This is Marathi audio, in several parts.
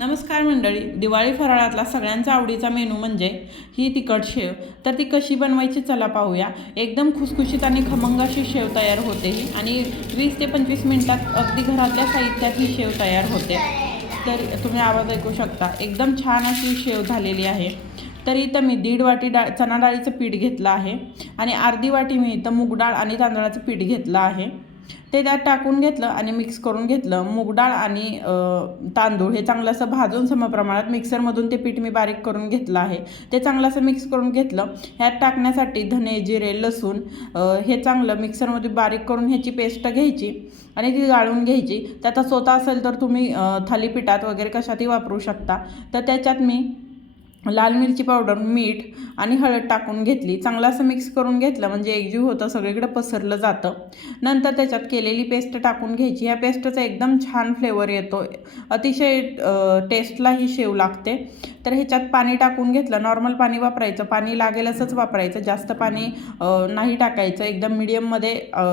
नमस्कार मंडळी दिवाळी फराळातला सगळ्यांचा आवडीचा मेनू म्हणजे ही तिखट शेव. तर ती कशी बनवायची चला पाहूया. एकदम खुसखुशीत आणि खमंग अशी शेव तयार होते ही. आणि वीस ते पंचवीस मिनटात अगदी घरातल्या साहित्यात ही शेव तयार होते. तर तुम्ही आवाज ऐकू शकता. एकदम छान अशी शेव झालेली आहे. तर इथं मी दीड वाटी डाळ चणा डाळीचं पीठ घेतलं आहे. आणि अर्धी वाटी मी इथं मूग डाळ आणि तांदळाचं पीठ घेतलं आहे. ते त्यात टाकून घेतलं आणि मिक्स करून घेतलं. मूग डाळ आणि तांदूळ हे चांगलं असं भाजून समप्रमाणात मिक्सरमधून ते पीठ मी बारीक करून घेतलं आहे. ते चांगलं असं मिक्स करून घेतलं. ह्यात टाकण्यासाठी धने जिरे लसूण हे चांगलं मिक्सरमध्ये बारीक करून ह्याची पेस्ट घ्यायची आणि ती गाळून घ्यायची. त्याचा स्वतः असेल तर तुम्ही थालीपीठात वगैरे कशातही वापरू शकता. तर त्याच्यात मी लाल मिरची पावडर मीठ आणि हळद टाकून घेतली. चांगलं असं मिक्स करून घेतलं म्हणजे एकजीव होतं सगळीकडे पसरलं जातं. नंतर त्याच्यात केलेली पेस्ट टाकून घ्यायची. ह्या पेस्टचा एकदम छान फ्लेवर येतो. अतिशय टेस्टला ही शेव लागते. तर ह्याच्यात पाणी टाकून घेतलं. नॉर्मल पाणी वापरायचं. पाणी लागेल असंच वापरायचं. जास्त पाणी नाही टाकायचं. एकदम मिडियममध्ये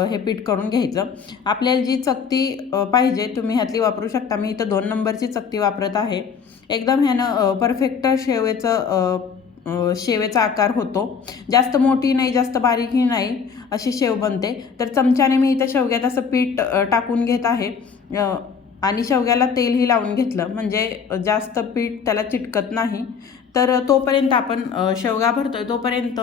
हे पीठ करून घ्यायचं. आपल्याला जी चकती पाहिजे तुम्ही ह्यातली वापरू शकता. मी इथं दोन नंबरची चकती वापरत आहे. एकदम ह्यानं परफेक्ट शेवेचं अ, शेवेचा आकार होतो. जास्त मोठी नाही जास्त बारीकही नाही अशी शेव बनते. तर चमच्याने मी इथं शेवग्यात असं पीठ टाकून घेत आहे. आणि शेवग्याला तेलही लावून घेतलं. म्हणजे जास्त पीठ त्याला चिटकत नाही. तर तोपर्यंत आपण शेवगा भरतोय. तोपर्यंत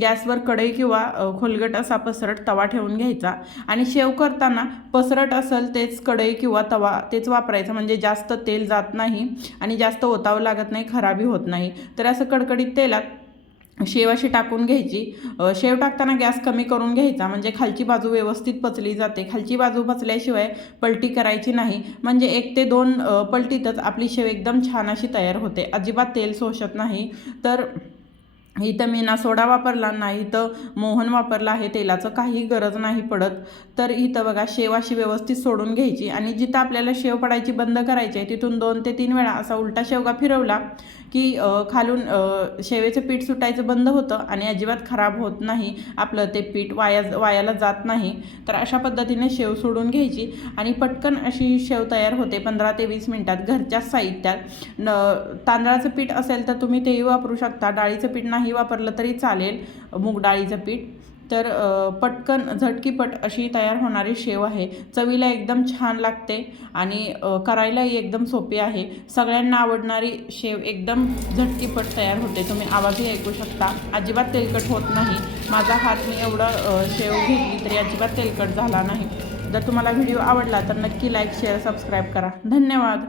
गॅसवर कढई किंवा खोलगट असा पसरट तवा ठेवून घ्यायचा. आणि शेव करताना पसरट असेल तेच कढई किंवा तवा तेच वापरायचं. म्हणजे जास्त तेल जात नाही आणि जास्त ओतावं लागत नाही खराबी होत नाही. तर असं कडकडीत तेलात शेव अशी टाकून घ्यायची. शेव टाकताना गॅस कमी करून घ्यायचा. म्हणजे खालची बाजू व्यवस्थित पचली जाते. खालची बाजू पचल्याशिवाय पलटी करायची नाही. म्हणजे एक ते दोन पलटीतच आपली शेव एकदम छान अशी तयार होते. अजिबात तेल शोषत नाही. तर इथं मी ना सोडा वापरला नाही तर मोहन वापरला आहे. तेलाचं काही गरज नाही पडत. तर इथं बघा शेव अशी व्यवस्थित सोडून घ्यायची. आणि जिथं आपल्याला शेव पडायची बंद करायची आहे तिथून दोन ते तीन वेळा असा उलटा शेवगा फिरवला की खालून शेवेचं पीठ सुटायचं बंद होतं आणि अजिबात खराब होत नाही. आपलं ते पीठ वाया वायाला जात नाही. तर अशा पद्धतीने शेव सोडून घ्यायची आणि पटकन अशी शेव तयार होते पंधरा ते वीस मिनटात घरच्याच साहित्यात. न तांदळाचं पीठ असेल तर तुम्ही तेही वापरू शकता. डाळीचं पीठ नाही वापरलं तरी चालेल. मूग डाळीचं पीठ. तर पटकन झटकीपट अशी तयार होणारी शेव आहे. चवीला एकदम छान लागते आणि करायलाही एकदम सोपी आहे. सगळ्यांना आवडणारी शेव एकदम झटकीपट तयार होते. तुम्ही आवाजही ऐकू शकता. अजिबात तेलकट होत नाही. माझा हात मी एवढं शेव घेतली तरी अजिबात तेलकट झाला नाही. जर तुम्हाला व्हिडिओ आवडला तर नक्की लाईक शेअर सबस्क्राईब करा. धन्यवाद.